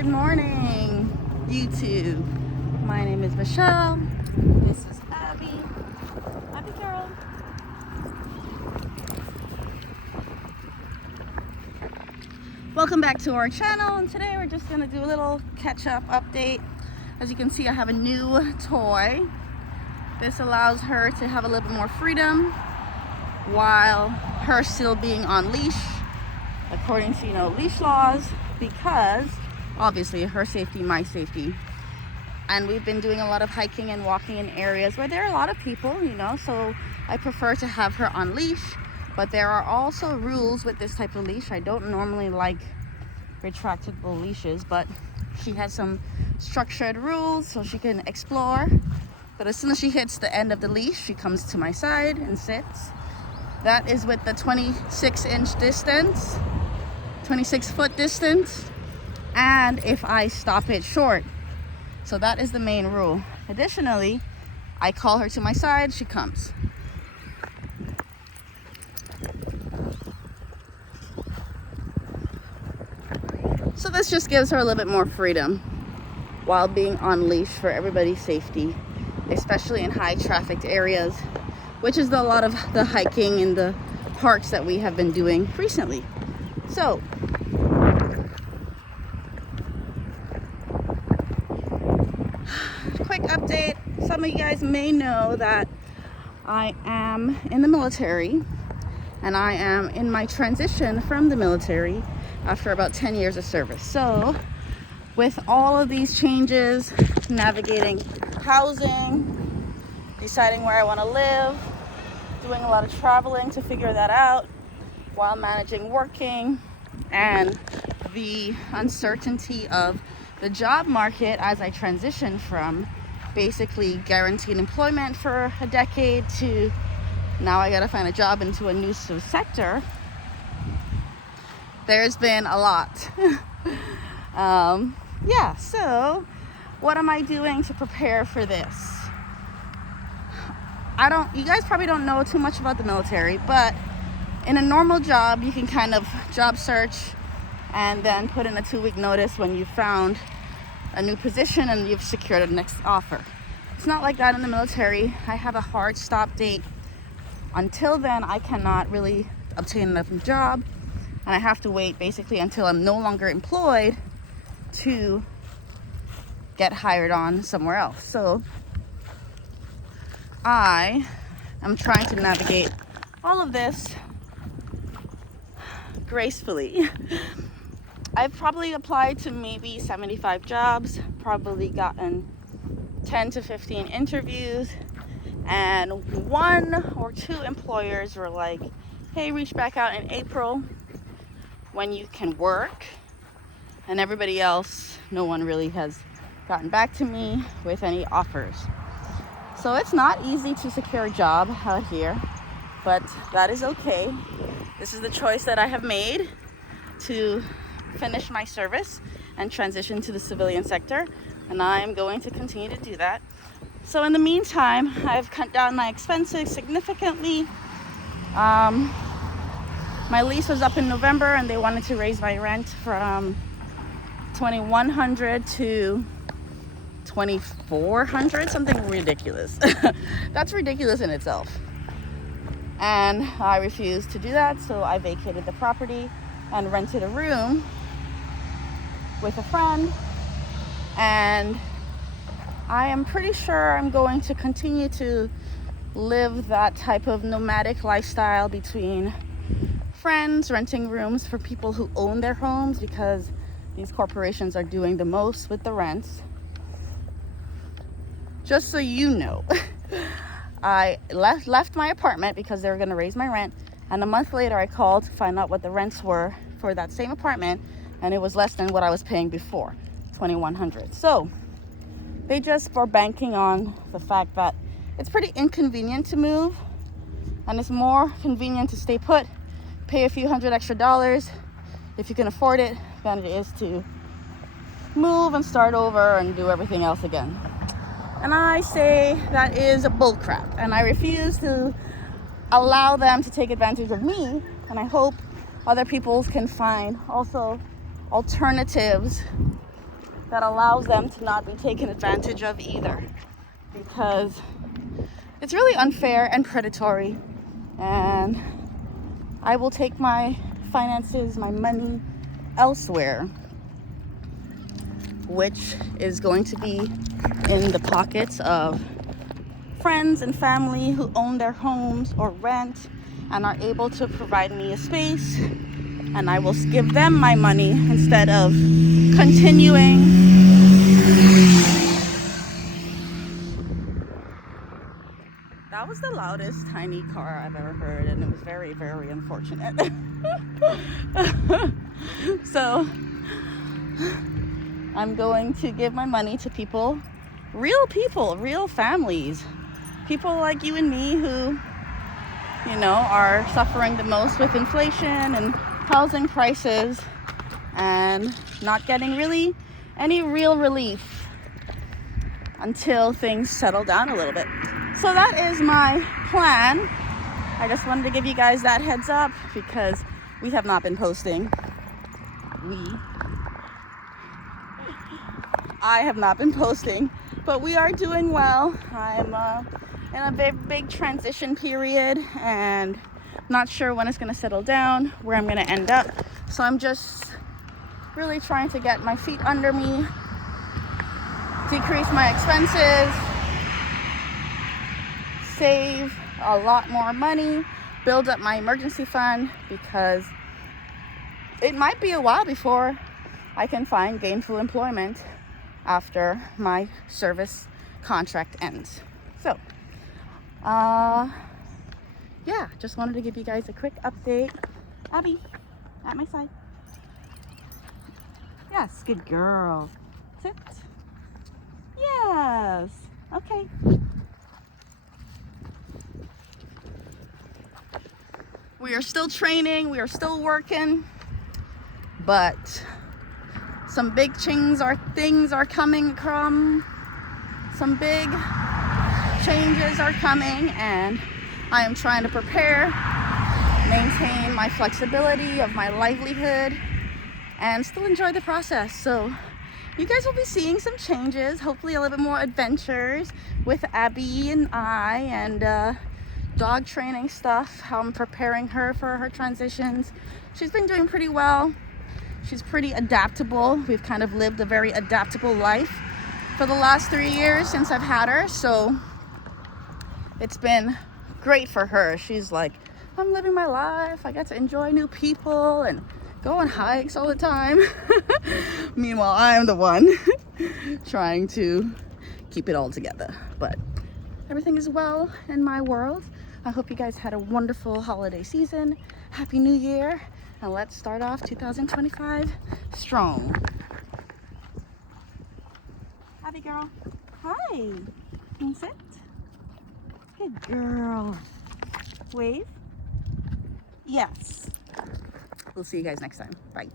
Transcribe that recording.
Good morning, YouTube. My name is Michelle. This is Abby. Abby girl. Welcome back to our channel, and today we're just going to do a little catch-up update. As you can see, I have a new toy. This allows her to have a little bit more freedom while her still being on leash, according to leash laws, because obviously her safety, my safety. And we've been doing a lot of hiking and walking in areas where there are a lot of people, so I prefer to have her on leash. But there are also rules with this type of leash. I don't normally like retractable leashes, but she has some structured rules so she can explore. But as soon as she hits the end of the leash, she comes to my side and sits. That is with the 26-inch distance, 26-foot distance, and if I stop it short. So that is the main rule. Additionally, I call her to my side, she comes. So this just gives her a little bit more freedom while being on leash for everybody's safety, especially in high trafficked areas, which is a lot of the hiking in the parks that we have been doing recently. So quick update. Some of you guys may know that I am in the military, and I am in my transition from the military after about 10 years of service. So with all of these changes, navigating housing, deciding where I want to live, doing a lot of traveling to figure that out while managing working, and the uncertainty of the job market as I transition from basically guaranteed employment for a decade to now I gotta find a job into a new sector. There's been a lot. So what am I doing to prepare for this? You guys probably don't know too much about the military, but in a normal job, you can kind of job search and then put in a 2-week notice when you found a new position and you've secured a next offer. It's not like that in the military. I have a hard stop date. Until then, I cannot really obtain another job, and I have to wait basically until I'm no longer employed to get hired on somewhere else. So I am trying to navigate all of this gracefully. I've probably applied to maybe 75 jobs, probably gotten 10 to 15 interviews, and 1 or 2 employers were like, hey, reach back out in April when you can work. And everybody else, no one really has gotten back to me with any offers. So it's not easy to secure a job out here, but that is okay. This is the choice that I have made to finish my service and transition to the civilian sector, and I am going to continue to do that. So in the meantime, I've cut down my expenses significantly. My lease was up in November, and they wanted to raise my rent from $2,100 to $2,400, something ridiculous. That's ridiculous in itself. And I refused to do that, so I vacated the property and rented a room with a friend. And I am pretty sure I'm going to continue to live that type of nomadic lifestyle between friends, renting rooms for people who own their homes, because these corporations are doing the most with the rents. Just so you know, I left my apartment because they were going to raise my rent, and a month later I called to find out what the rents were for that same apartment, and it was less than what I was paying before, $2,100. So they just were banking on the fact that it's pretty inconvenient to move, and it's more convenient to stay put, pay a few $100 extra if you can afford it, than it is to move and start over and do everything else again. And I say that is a bull crap, and I refuse to allow them to take advantage of me, and I hope other people can find also alternatives that allows them to not be taken advantage of either, because it's really unfair and predatory. And I will take my finances, my money elsewhere, which is going to be in the pockets of friends and family who own their homes or rent and are able to provide me a space, and I will give them my money instead of continuing That was the loudest tiny car I've ever heard, and it was very, very unfortunate. So I'm going to give my money to people, real families, people like you and me who, you know, are suffering the most with inflation and housing prices and not getting really any real relief until things settle down a little bit. So that is my plan. I just wanted to give you guys that heads up because we have not been posting. I have not been posting, but we are doing well. I'm in a big transition period and not sure when it's going to settle down, where I'm going to end up. So I'm just really trying to get my feet under me, decrease my expenses, save a lot more money, build up my emergency fund, because it might be a while before I can find gainful employment after my service contract ends. So yeah, just wanted to give you guys a quick update. Abby, at my side. Yes, good girl. Sit. Yes. Okay. We are still training, we are still working, but some big things are coming from, some big changes are coming, and I am trying to prepare, maintain my flexibility of my livelihood, and still enjoy the process. So you guys will be seeing some changes, hopefully a little bit more adventures with Abby and I, and dog training stuff, how I'm preparing her for her transitions. She's been doing pretty well. She's pretty adaptable. We've kind of lived a very adaptable life for the last 3 years since I've had her, so it's been great for her. She's like, I'm living my life. I get to enjoy new people and go on hikes all the time. Meanwhile, I'm the one trying to keep it all together. But everything is well in my world. I hope you guys had a wonderful holiday season. Happy New Year. And let's start off 2025 strong. Abby girl. Hi. Can you sit? Good girl. Wave. Yes. We'll see you guys next time. Bye.